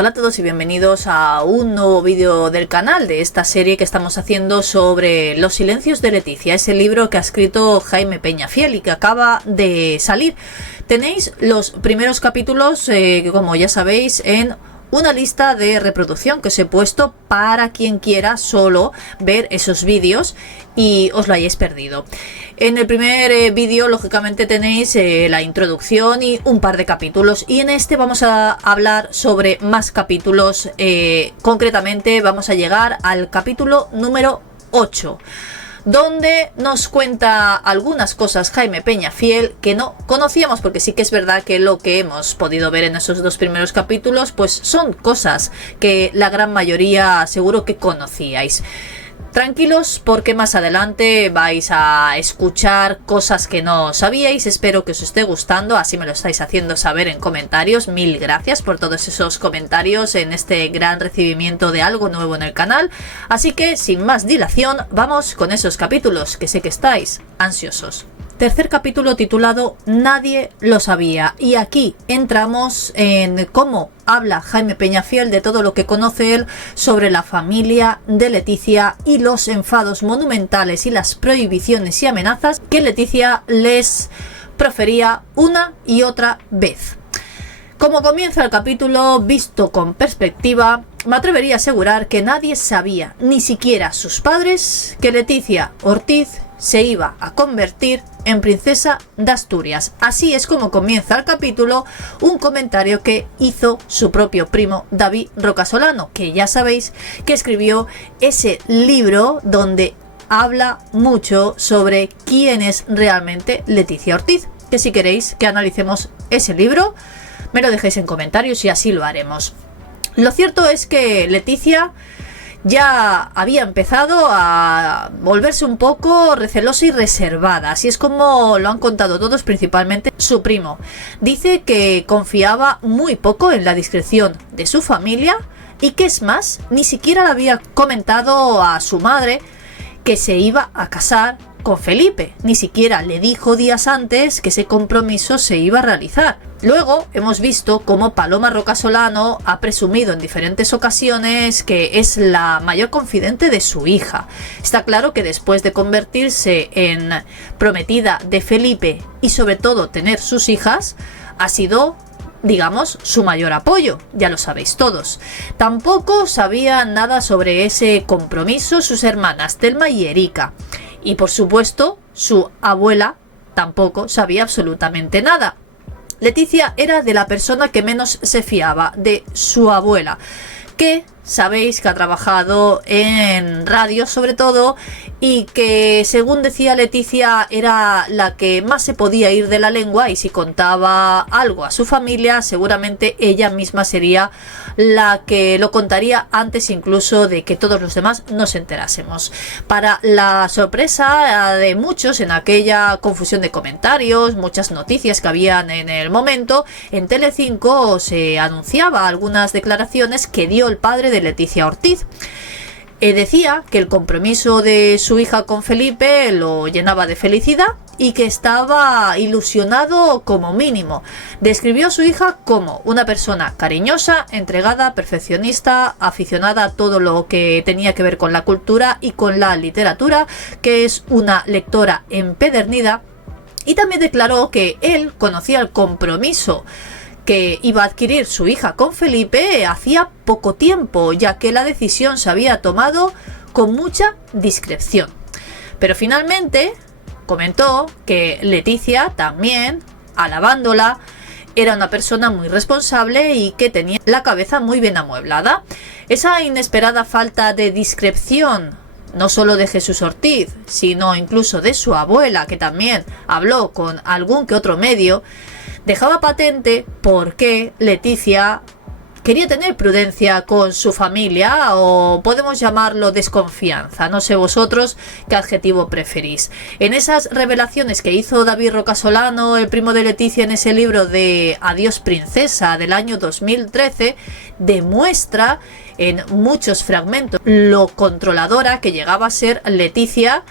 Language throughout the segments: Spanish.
Hola a todos y bienvenidos a un nuevo vídeo del canal de esta serie que estamos haciendo sobre Los silencios de Leticia, ese libro que ha escrito Jaime Peñafiel y que acaba de salir. Tenéis los primeros capítulos, que como ya sabéis, en una lista de reproducción que os he puesto para quien quiera solo ver esos vídeos y os lo hayáis perdido. En el primer vídeo lógicamente tenéis la introducción y un par de capítulos, y en este vamos a hablar sobre más capítulos. Concretamente vamos a llegar al capítulo número 8, donde nos cuenta algunas cosas Jaime Peñafiel que no conocíamos, porque sí que es verdad que lo que hemos podido ver en esos dos primeros capítulos pues son cosas que la gran mayoría seguro que conocíais. Tranquilos, porque más adelante vais a escuchar cosas que no sabíais. Espero que os esté gustando, así me lo estáis haciendo saber en comentarios. Mil gracias por todos esos comentarios en este gran recibimiento de algo nuevo en el canal. Así que sin más dilación, vamos con esos capítulos que sé que estáis ansiosos. Tercer capítulo titulado Nadie lo sabía, y aquí entramos en cómo habla Jaime Peñafiel de todo lo que conoce él sobre la familia de Leticia y los enfados monumentales y las prohibiciones y amenazas que Leticia les profería una y otra vez. Como comienza el capítulo, visto con perspectiva, me atrevería a asegurar que nadie sabía, ni siquiera sus padres, que Leticia Ortiz se iba a convertir en princesa de Asturias. Así es como comienza el capítulo, un comentario que hizo su propio primo David Rocasolano, que ya sabéis que escribió ese libro donde habla mucho sobre quién es realmente Leticia Ortiz, que si queréis que analicemos ese libro, me lo dejéis en comentarios y así lo haremos. Lo cierto es que Leticia ya había empezado a volverse un poco recelosa y reservada, así es como lo han contado todos, principalmente su primo. Dice que confiaba muy poco en la discreción de su familia y que es más, ni siquiera le había comentado a su madre que se iba a casar con Felipe, ni siquiera le dijo días antes que ese compromiso se iba a realizar. Luego hemos visto cómo Paloma Rocasolano ha presumido en diferentes ocasiones que es la mayor confidente de su hija. Está claro que después de convertirse en prometida de Felipe y sobre todo tener sus hijas, ha sido, digamos, su mayor apoyo, ya lo sabéis todos. Tampoco sabían nada sobre ese compromiso sus hermanas Telma y Erika. Y por supuesto, su abuela tampoco sabía absolutamente nada. Leticia era de la persona que menos se fiaba, de su abuela, que sabéis que ha trabajado en radio sobre todo, y que según decía Leticia era la que más se podía ir de la lengua, y si contaba algo a su familia seguramente ella misma sería la que lo contaría antes incluso de que todos los demás nos enterásemos. Para la sorpresa de muchos en aquella confusión de comentarios, muchas noticias que habían en el momento, en Telecinco se anunciaba algunas declaraciones que dio el padre de Leticia Ortiz. Decía que el compromiso de su hija con Felipe lo llenaba de felicidad y que estaba ilusionado como mínimo. Describió a su hija como una persona cariñosa, entregada, perfeccionista, aficionada a todo lo que tenía que ver con la cultura y con la literatura, que es una lectora empedernida, y también declaró que él conocía el compromiso que iba a adquirir su hija con Felipe hacía poco tiempo, ya que la decisión se había tomado con mucha discreción. Pero finalmente comentó que Leticia también, alabándola, era una persona muy responsable y que tenía la cabeza muy bien amueblada. Esa inesperada falta de discreción, no solo de Jesús Ortiz, sino incluso de su abuela, que también habló con algún que otro medio, dejaba patente por qué Leticia quería tener prudencia con su familia, o podemos llamarlo desconfianza. No sé vosotros qué adjetivo preferís. En esas revelaciones que hizo David Rocasolano, el primo de Leticia, en ese libro de Adiós Princesa del año 2013, demuestra en muchos fragmentos lo controladora que llegaba a ser Leticia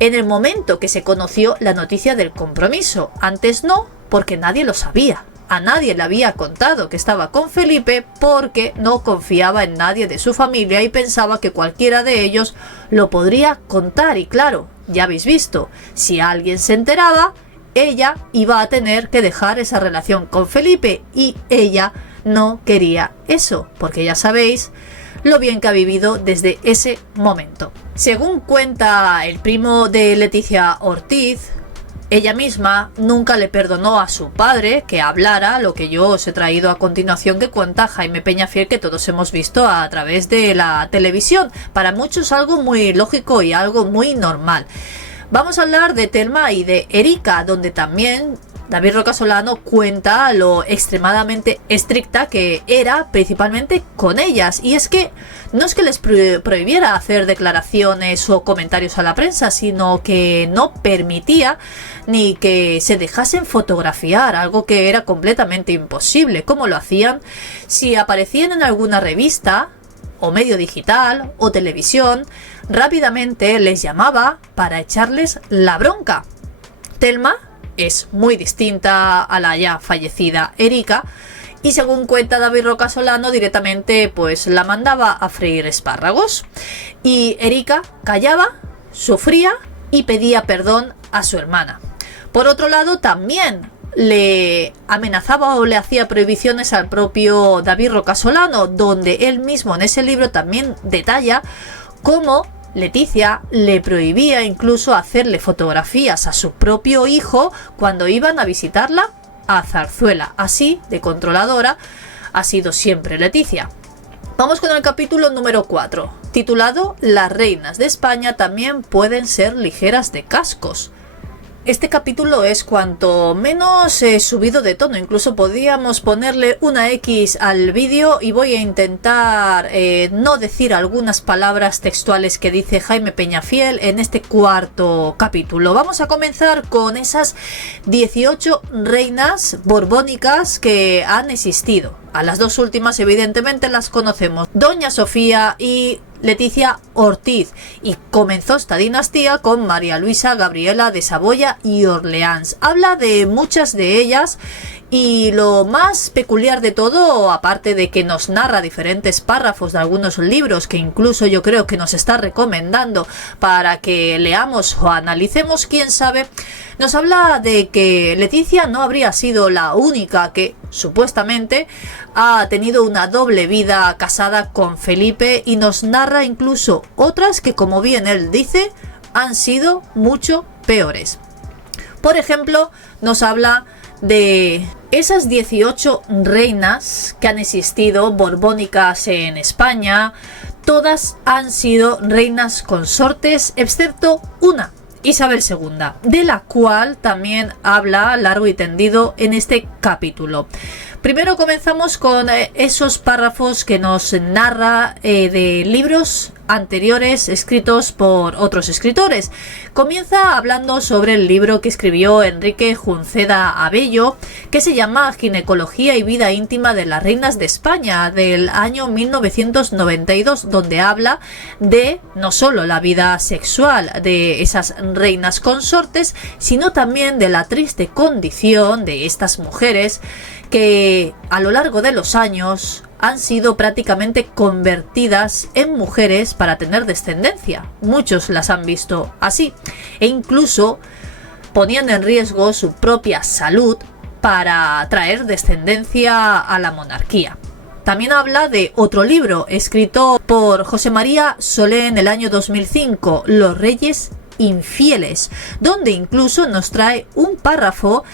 en el momento que se conoció la noticia del compromiso. Antes no, porque nadie lo sabía. a nadie le había contado que estaba con Felipe porque no confiaba en nadie de su familia y pensaba que cualquiera de ellos lo podría contar. Y claro, ya habéis visto, si alguien se enteraba, ella iba a tener que dejar esa relación con Felipe y ella no quería eso, porque ya sabéis lo bien que ha vivido desde ese momento. Según cuenta el primo de Leticia Ortiz, ella misma nunca le perdonó a su padre que hablara lo que yo os he traído a continuación, que cuenta Jaime Peñafiel, que todos hemos visto a través de la televisión. Para muchos algo muy lógico y algo muy normal. Vamos a hablar de Thelma y de Erika, donde también David Roca Solano cuenta lo extremadamente estricta que era, principalmente con ellas. Y es que no es que les prohibiera hacer declaraciones o comentarios a la prensa, sino que no permitía ni que se dejasen fotografiar, algo que era completamente imposible. ¿Cómo lo hacían? Si aparecían en alguna revista o medio digital o televisión, rápidamente les llamaba para echarles la bronca. Thelma es muy distinta a la ya fallecida Erika y, según cuenta David Roca Solano, directamente pues la mandaba a freír espárragos, y Erika callaba, sufría y pedía perdón a su hermana. Por otro lado, también le amenazaba o le hacía prohibiciones al propio David Roca Solano, donde él mismo en ese libro también detalla cómo Leticia le prohibía incluso hacerle fotografías a su propio hijo cuando iban a visitarla a Zarzuela. Así de controladora ha sido siempre Leticia. Vamos con el capítulo número 4, titulado Las reinas de España también pueden ser ligeras de cascos. Este capítulo es cuanto menos subido de tono, incluso podíamos ponerle una X al vídeo, y voy a intentar no decir algunas palabras textuales que dice Jaime Peñafiel en este cuarto capítulo. Vamos a comenzar con esas 18 reinas borbónicas que han existido. A las dos últimas evidentemente las conocemos, Doña Sofía y Leticia Ortiz, y comenzó esta dinastía con María Luisa Gabriela de Saboya y Orleans. Habla de muchas de ellas, y lo más peculiar de todo, aparte de que nos narra diferentes párrafos de algunos libros que incluso yo creo que nos está recomendando para que leamos o analicemos, quién sabe, nos habla de que Leticia no habría sido la única que supuestamente ha tenido una doble vida casada con Felipe, y nos narra incluso otras que, como bien él dice, han sido mucho peores. Por ejemplo, nos habla de esas 18 reinas que han existido borbónicas en España. Todas han sido reinas consortes, excepto una, Isabel II, de la cual también habla largo y tendido en este capítulo. Primero comenzamos con esos párrafos que nos narra de libros anteriores escritos por otros escritores. Comienza hablando sobre el libro que escribió Enrique Junceda Abello, que se llama Ginecología y vida íntima de las reinas de España, del año 1992, donde habla de no solo la vida sexual de esas reinas consortes, sino también de la triste condición de estas mujeres que a lo largo de los años han sido prácticamente convertidas en mujeres para tener descendencia. Muchos las han visto así, e incluso ponían en riesgo su propia salud para traer descendencia a la monarquía. También habla de otro libro escrito por José María Solé en el año 2005, Los reyes infieles, donde incluso nos trae un párrafo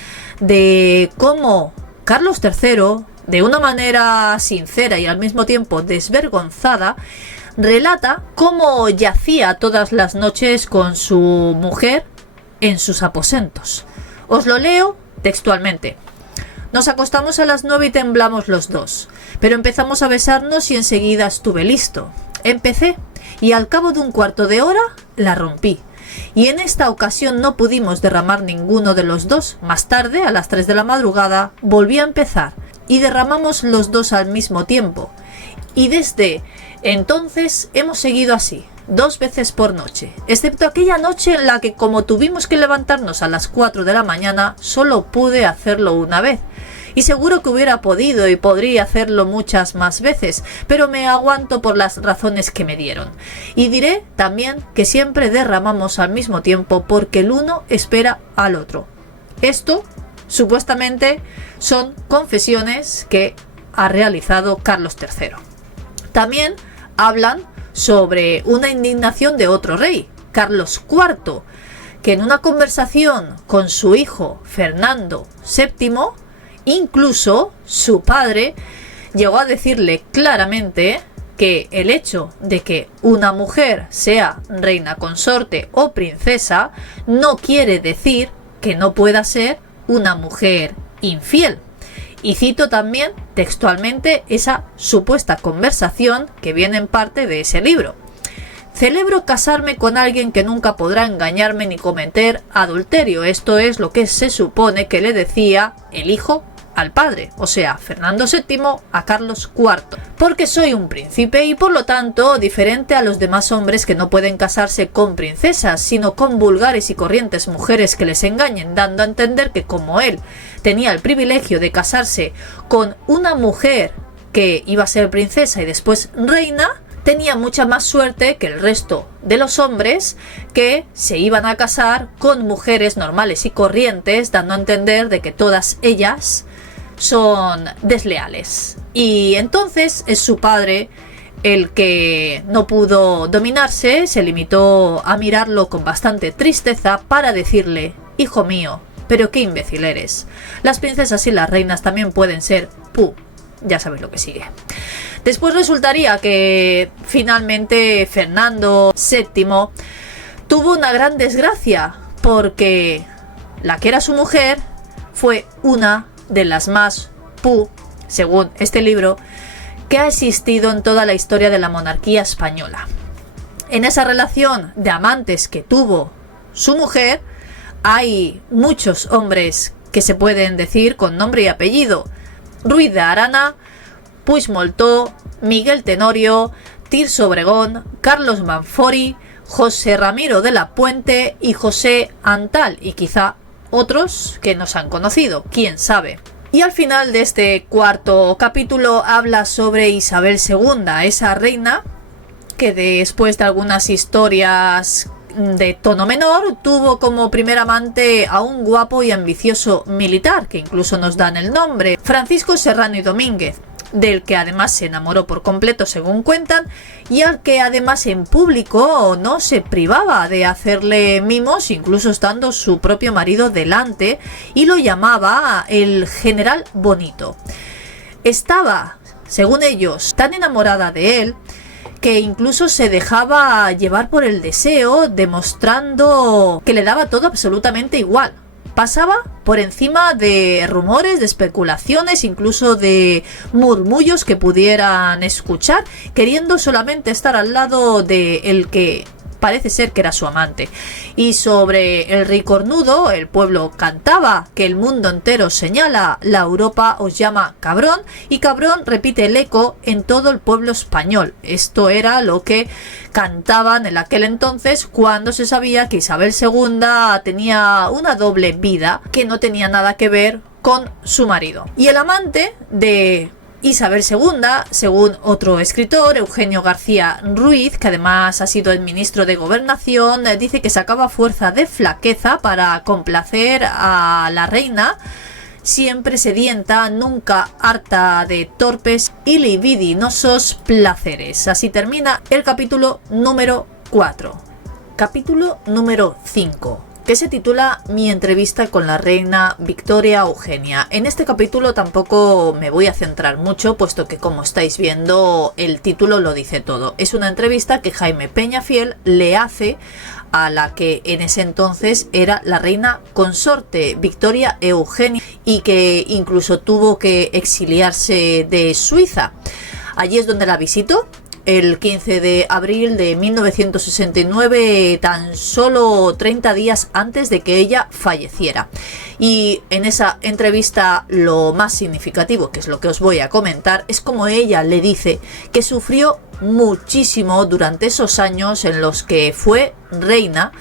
de cómo Carlos III, de una manera sincera y al mismo tiempo desvergonzada, relata cómo yacía todas las noches con su mujer en sus aposentos. Os lo leo textualmente. Nos acostamos a las 9 y temblamos los dos, pero empezamos a besarnos y enseguida estuve listo. Empecé y al cabo de un cuarto de hora la rompí. Y en esta ocasión no pudimos derramar ninguno de los dos. Más tarde, a las 3 de la madrugada, volví a empezar y derramamos los dos al mismo tiempo. Y desde entonces hemos seguido así, 2 veces por noche, excepto aquella noche en la que, como tuvimos que levantarnos a las 4 de la mañana, solo pude hacerlo una vez. y seguro que hubiera podido y podría hacerlo muchas más veces, pero me aguanto por las razones que me dieron. Y diré también que siempre derramamos al mismo tiempo porque el uno espera al otro. Esto, supuestamente, son confesiones que ha realizado Carlos III. También hablan sobre una indignación de otro rey, Carlos IV, que en una conversación con su hijo Fernando VII, incluso su padre llegó a decirle claramente que el hecho de que una mujer sea reina consorte o princesa no quiere decir que no pueda ser una mujer infiel. Y cito también textualmente esa supuesta conversación que viene en parte de ese libro. Celebro casarme con alguien que nunca podrá engañarme ni cometer adulterio. Esto es lo que se supone que le decía el hijo al padre, o sea, Fernando VII a Carlos IV. Porque soy un príncipe y por lo tanto diferente a los demás hombres que no pueden casarse con princesas, sino con vulgares y corrientes mujeres que les engañen, dando a entender que como él tenía el privilegio de casarse con una mujer que iba a ser princesa y después reina, tenía mucha más suerte que el resto de los hombres que se iban a casar con mujeres normales y corrientes, dando a entender de que todas ellas son desleales. Y entonces es su padre el que no pudo dominarse, se limitó a mirarlo con bastante tristeza para decirle: hijo mío, pero qué imbécil eres. Las princesas y las reinas también pueden ser ya sabes lo que sigue. Después resultaría que finalmente Fernando VII tuvo una gran desgracia, porque la que era su mujer fue una de las más según este libro, que ha existido en toda la historia de la monarquía española. En esa relación de amantes que tuvo su mujer, hay muchos hombres que se pueden decir con nombre y apellido: Ruiz de Arana, Puigmoltó, Miguel Tenorio, Tirso Obregón, Carlos Manfori, José Ramiro de la Puente y José Antal, y quizá otros que nos han conocido, quién sabe. Y al final de este cuarto capítulo habla sobre Isabel II, esa reina que después de algunas historias de tono menor tuvo como primer amante a un guapo y ambicioso militar, que incluso nos dan el nombre, Francisco Serrano y Domínguez, del que además se enamoró por completo según cuentan, y al que además en público no se privaba de hacerle mimos, incluso estando su propio marido delante, y lo llamaba el general bonito. Estaba, según ellos, tan enamorada de él que incluso se dejaba llevar por el deseo, demostrando que le daba todo absolutamente igual. Pasaba por encima de rumores, de especulaciones, incluso de murmullos que pudieran escuchar, queriendo solamente estar al lado de el que parece ser que era su amante. Y sobre el rey cornudo, el pueblo cantaba que el mundo entero señala: la Europa os llama cabrón, y cabrón repite el eco en todo el pueblo español. Esto era lo que cantaban en aquel entonces, cuando se sabía que Isabel II tenía una doble vida que no tenía nada que ver con su marido. Y el amante de Isabel II, según otro escritor, Eugenio García Ruiz, que además ha sido el ministro de Gobernación, dice que sacaba fuerza de flaqueza para complacer a la reina, siempre sedienta, nunca harta de torpes y libidinosos placeres. Así termina el capítulo número 4. Capítulo número 5. Que se titula Mi entrevista con la reina Victoria Eugenia. En este capítulo tampoco me voy a centrar mucho, puesto que, como estáis viendo, el título lo dice todo. Es una entrevista que Jaime Peñafiel le hace a la que en ese entonces era la reina consorte Victoria Eugenia, y que incluso tuvo que exiliarse de Suiza. Allí es donde la visitó el 15 de abril de 1969, tan solo 30 días antes de que ella falleciera. Y en esa entrevista lo más significativo, que es lo que os voy a comentar, es como ella le dice que sufrió muchísimo durante esos años en los que fue reina,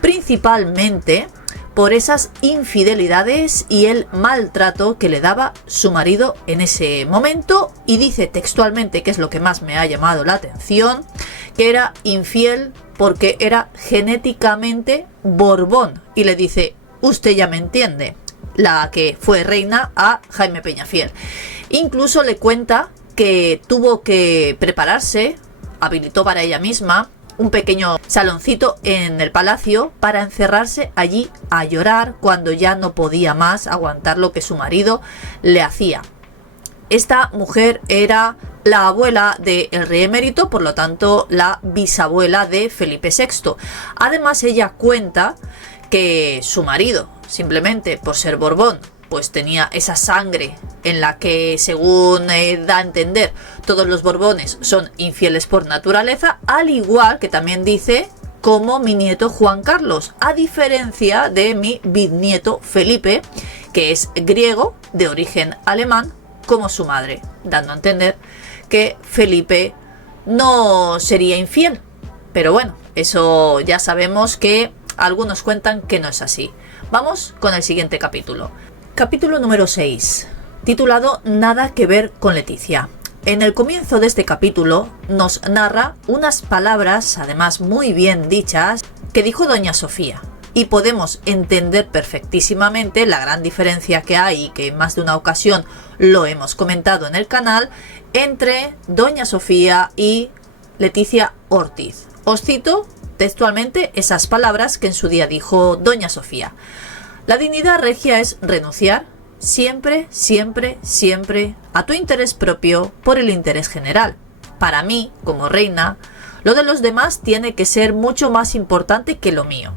principalmente por esas infidelidades y el maltrato que le daba su marido en ese momento, y dice textualmente, que es lo que más me ha llamado la atención, que era infiel porque era genéticamente Borbón, y le dice, usted ya me entiende, la que fue reina, a Jaime Peñafiel. Incluso le cuenta que tuvo que prepararse, habilitó para ella misma un pequeño saloncito en el palacio para encerrarse allí a llorar cuando ya no podía más aguantar lo que su marido le hacía. Esta mujer era la abuela del rey emérito, por lo tanto la bisabuela de Felipe VI. Además, ella cuenta que su marido, simplemente por ser Borbón, pues tenía esa sangre en la que, según da a entender, todos los Borbones son infieles por naturaleza, al igual que también dice como mi nieto Juan Carlos, a diferencia de mi bisnieto Felipe, que es griego de origen alemán como su madre, dando a entender que Felipe no sería infiel. Pero bueno, eso ya sabemos que algunos cuentan que no es así. Vamos con el siguiente capítulo. Capítulo número 6, titulado Nada que ver con Leticia. En el comienzo de este capítulo nos narra unas palabras, además muy bien dichas, que dijo doña Sofía. Y podemos entender perfectísimamente la gran diferencia que hay, que en más de una ocasión lo hemos comentado en el canal, entre doña Sofía y Leticia Ortiz. Os cito textualmente esas palabras que en su día dijo doña Sofía. La dignidad regia es renunciar siempre, siempre, siempre a tu interés propio por el interés general. Para mí, como reina, lo de los demás tiene que ser mucho más importante que lo mío.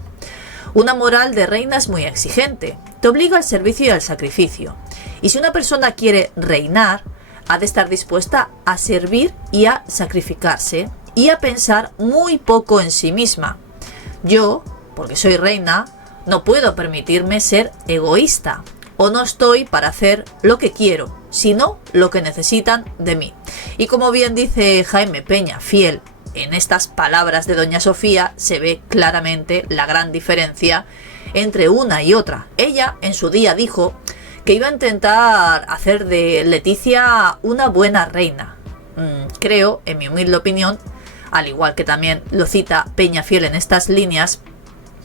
Una moral de reina es muy exigente, te obliga al servicio y al sacrificio. Y si una persona quiere reinar, ha de estar dispuesta a servir y a sacrificarse y a pensar muy poco en sí misma. Yo, porque soy reina, no puedo permitirme ser egoísta, o no estoy para hacer lo que quiero, sino lo que necesitan de mí. Y como bien dice Jaime Peñafiel, en estas palabras de doña Sofía se ve claramente la gran diferencia entre una y otra. Ella en su día dijo que iba a intentar hacer de Leticia una buena reina. Creo, en mi humilde opinión, al igual que también lo cita Peñafiel en estas líneas,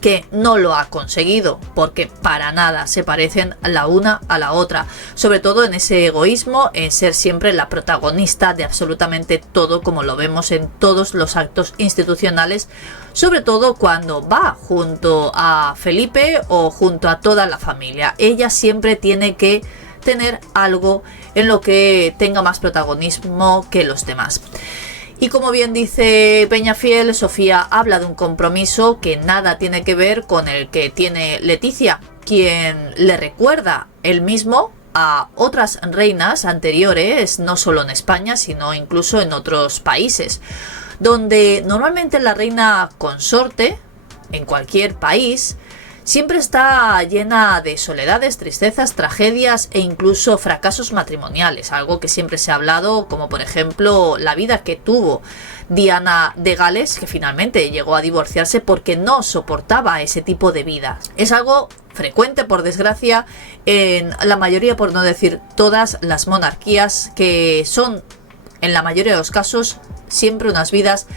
que no lo ha conseguido, porque para nada se parecen la una a la otra, sobre todo en ese egoísmo, en ser siempre la protagonista de absolutamente todo, como lo vemos en todos los actos institucionales, sobre todo cuando va junto a Felipe o junto a toda la familia. Ella siempre tiene que tener algo en lo que tenga más protagonismo que los demás. Y como bien dice Peñafiel, Sofía habla de un compromiso que nada tiene que ver con el que tiene Leticia, quien le recuerda él mismo a otras reinas anteriores, no solo en España, sino incluso en otros países, donde normalmente la reina consorte, en cualquier país, siempre está llena de soledades, tristezas, tragedias e incluso fracasos matrimoniales, algo que siempre se ha hablado, como por ejemplo la vida que tuvo Diana de Gales, que finalmente llegó a divorciarse porque no soportaba ese tipo de vida. Es algo frecuente, por desgracia, en la mayoría, por no decir todas, las monarquías, que son, en la mayoría de los casos, siempre unas vidas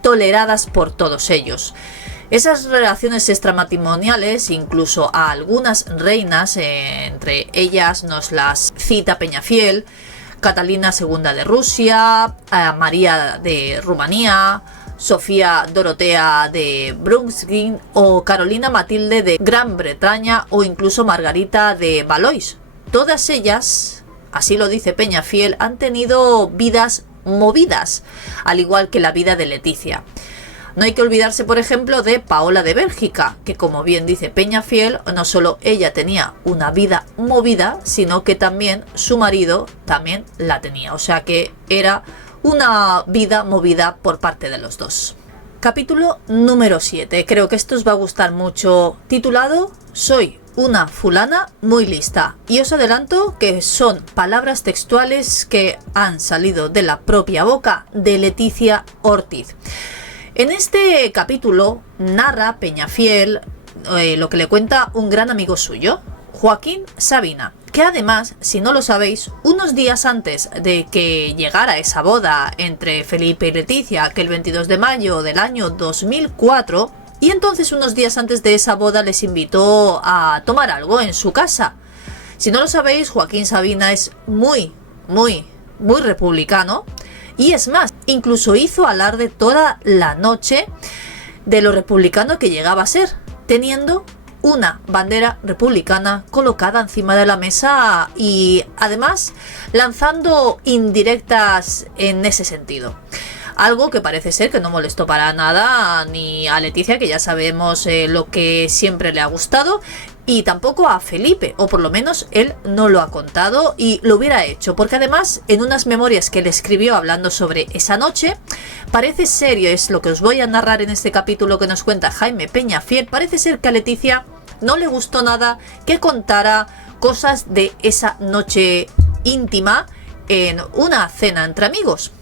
toleradas por todos ellos. Esas relaciones extramatrimoniales, incluso a algunas reinas, entre ellas nos las cita Peñafiel, Catalina II de Rusia, María de Rumanía, Sofía Dorotea de Brunswick o Carolina Matilde de Gran Bretaña o incluso Margarita de Valois. Todas ellas, así lo dice Peñafiel, han tenido vidas movidas, al igual que la vida de Leticia. No hay que olvidarse, por ejemplo, de Paola de Bélgica, que como bien dice Peñafiel, no solo ella tenía una vida movida, sino que también su marido también la tenía. O sea que era una vida movida por parte de los dos. Capítulo número 7. Creo que esto os va a gustar mucho. Titulado Soy una fulana muy lista. Y os adelanto que son palabras textuales que han salido de la propia boca de Leticia Ortiz. En este capítulo narra Peñafiel lo que le cuenta un gran amigo suyo, Joaquín Sabina, que además, si no lo sabéis, unos días antes de que llegara esa boda entre Felipe y Leticia, que el 22 de mayo del año 2004, y entonces unos días antes de esa boda les invitó a tomar algo en su casa. Si no lo sabéis, Joaquín Sabina es muy republicano, y es más, incluso hizo alarde toda la noche de lo republicano que llegaba a ser, teniendo una bandera republicana colocada encima de la mesa y además lanzando indirectas en ese sentido. Algo que parece ser que no molestó para nada ni a Leticia, que ya sabemos lo que siempre le ha gustado, y tampoco a Felipe, o por lo menos él no lo ha contado y lo hubiera hecho, porque además en unas memorias que le escribió hablando sobre esa noche, parece ser, y es lo que os voy a narrar en este capítulo que nos cuenta Jaime Peñafiel, parece ser que a Leticia no le gustó nada que contara cosas de esa noche íntima en una cena entre amigos.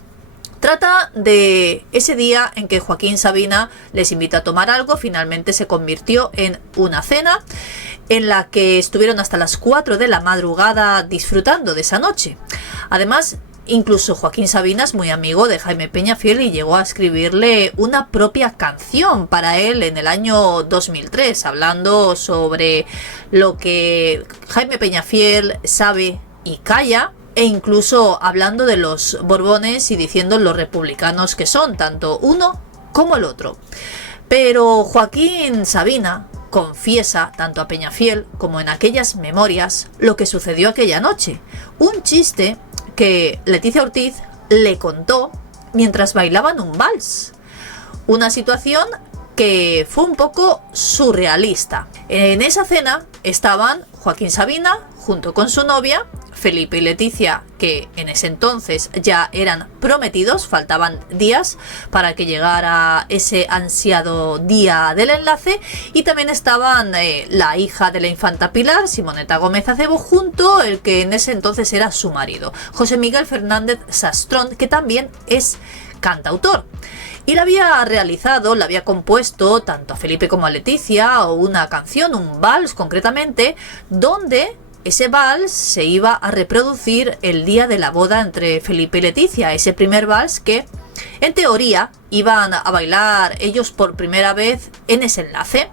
Trata de ese día en que Joaquín Sabina les invita a tomar algo. Finalmente se convirtió en una cena en la que estuvieron hasta las 4 de la madrugada disfrutando de esa noche. Además, incluso Joaquín Sabina es muy amigo de Jaime Peñafiel y llegó a escribirle una propia canción para él en el año 2003, hablando sobre lo que Jaime Peñafiel sabe y calla, e incluso hablando de los Borbones y diciendo los republicanos que son, tanto uno como el otro. Pero Joaquín Sabina confiesa, tanto a Peñafiel como en aquellas memorias, lo que sucedió aquella noche. Un chiste que Leticia Ortiz le contó mientras bailaban un vals. Una situación que fue un poco surrealista. En esa cena estaban Joaquín Sabina junto con su novia, Felipe y Leticia, que en ese entonces ya eran prometidos, faltaban días para que llegara ese ansiado día del enlace, y también estaban la hija de la infanta Pilar, Simoneta Gómez Acebo, junto el que en ese entonces era su marido, José Miguel Fernández Sastrón, que también es cantautor. Y la había compuesto tanto a Felipe como a Leticia, o una canción, un vals concretamente, donde ese vals se iba a reproducir el día de la boda entre Felipe y Leticia, ese primer vals que, en teoría, iban a bailar ellos por primera vez en ese enlace.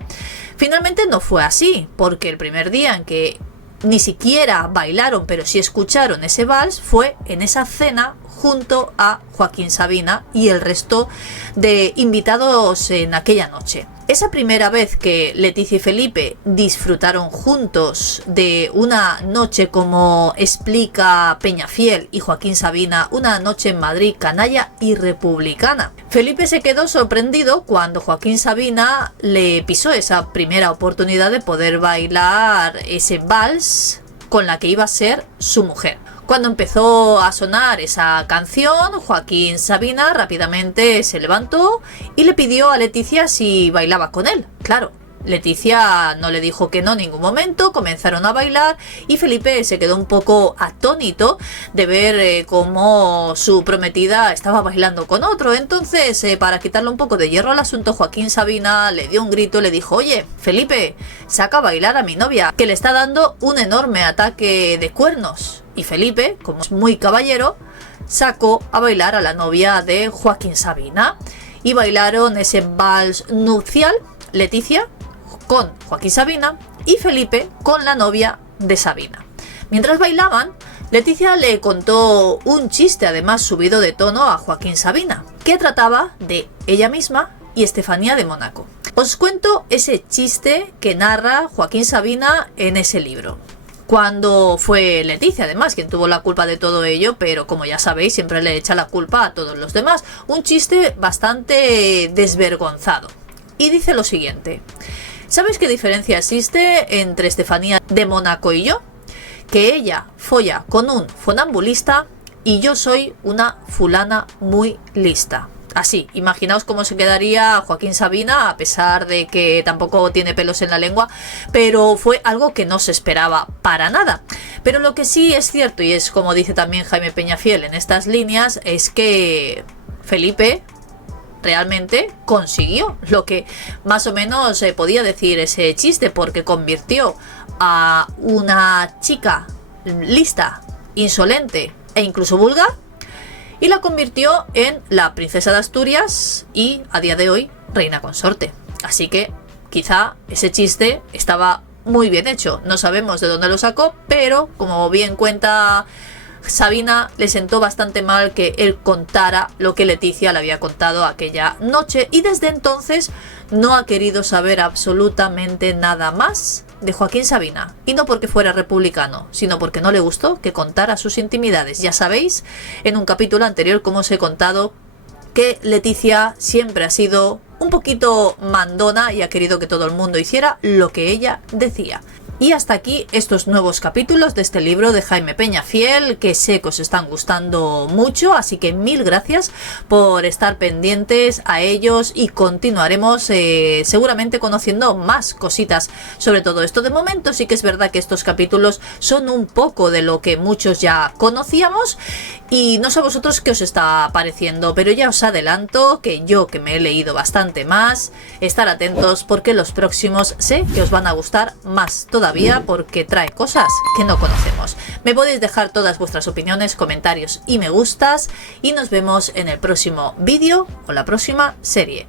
Finalmente no fue así, porque el primer día en que ni siquiera bailaron, pero sí escucharon ese vals, fue en esa cena junto a Joaquín Sabina y el resto de invitados en aquella noche. Esa primera vez que Leticia y Felipe disfrutaron juntos de una noche, como explica Peñafiel y Joaquín Sabina, una noche en Madrid canalla y republicana. Felipe se quedó sorprendido cuando Joaquín Sabina le pisó esa primera oportunidad de poder bailar ese vals con la que iba a ser su mujer. Cuando empezó a sonar esa canción, Joaquín Sabina rápidamente se levantó y le pidió a Leticia si bailaba con él. Claro, Leticia no le dijo que no en ningún momento, comenzaron a bailar y Felipe se quedó un poco atónito de ver cómo su prometida estaba bailando con otro. Entonces, para quitarle un poco de hierro al asunto, Joaquín Sabina le dio un grito y le dijo: oye, Felipe, saca a bailar a mi novia, que le está dando un enorme ataque de cuernos. Y Felipe, como es muy caballero, sacó a bailar a la novia de Joaquín Sabina y bailaron ese vals nupcial, Leticia con Joaquín Sabina y Felipe con la novia de Sabina. Mientras bailaban, Leticia le contó un chiste, además subido de tono, a Joaquín Sabina, que trataba de ella misma y Estefanía de Mónaco. Os cuento ese chiste que narra Joaquín Sabina en ese libro. Cuando fue Leticia, además, quien tuvo la culpa de todo ello, pero como ya sabéis, siempre le echa la culpa a todos los demás. Un chiste bastante desvergonzado. Y dice lo siguiente: ¿sabes qué diferencia existe entre Estefanía de Mónaco y yo? Que ella folla con un funambulista y yo soy una fulana muy lista. Así, imaginaos cómo se quedaría Joaquín Sabina, a pesar de que tampoco tiene pelos en la lengua, pero fue algo que no se esperaba para nada. Pero lo que sí es cierto, y es como dice también Jaime Peñafiel en estas líneas, es que Felipe realmente consiguió lo que más o menos podía decir ese chiste, porque convirtió a una chica lista, insolente e incluso vulgar, y la convirtió en la princesa de Asturias y a día de hoy reina consorte. Así que quizá ese chiste estaba muy bien hecho, no sabemos de dónde lo sacó, pero como bien cuenta Sabina, le sentó bastante mal que él contara lo que Leticia le había contado aquella noche, y desde entonces no ha querido saber absolutamente nada más de Joaquín Sabina, y no porque fuera republicano, sino porque no le gustó que contara sus intimidades. Ya sabéis en un capítulo anterior cómo os he contado que Leticia siempre ha sido un poquito mandona y ha querido que todo el mundo hiciera lo que ella decía. Y hasta aquí estos nuevos capítulos de este libro de Jaime Peñafiel, que sé que os están gustando mucho, así que mil gracias por estar pendientes a ellos, y continuaremos seguramente conociendo más cositas sobre todo esto. De momento sí que es verdad que estos capítulos son un poco de lo que muchos ya conocíamos, y no sé a vosotros qué os está pareciendo, pero ya os adelanto que yo, que me he leído bastante más, estar atentos porque los próximos sé que os van a gustar más todavía, porque trae cosas que no conocemos. Me podéis dejar todas vuestras opiniones, comentarios y me gustas, y nos vemos en el próximo vídeo o la próxima serie.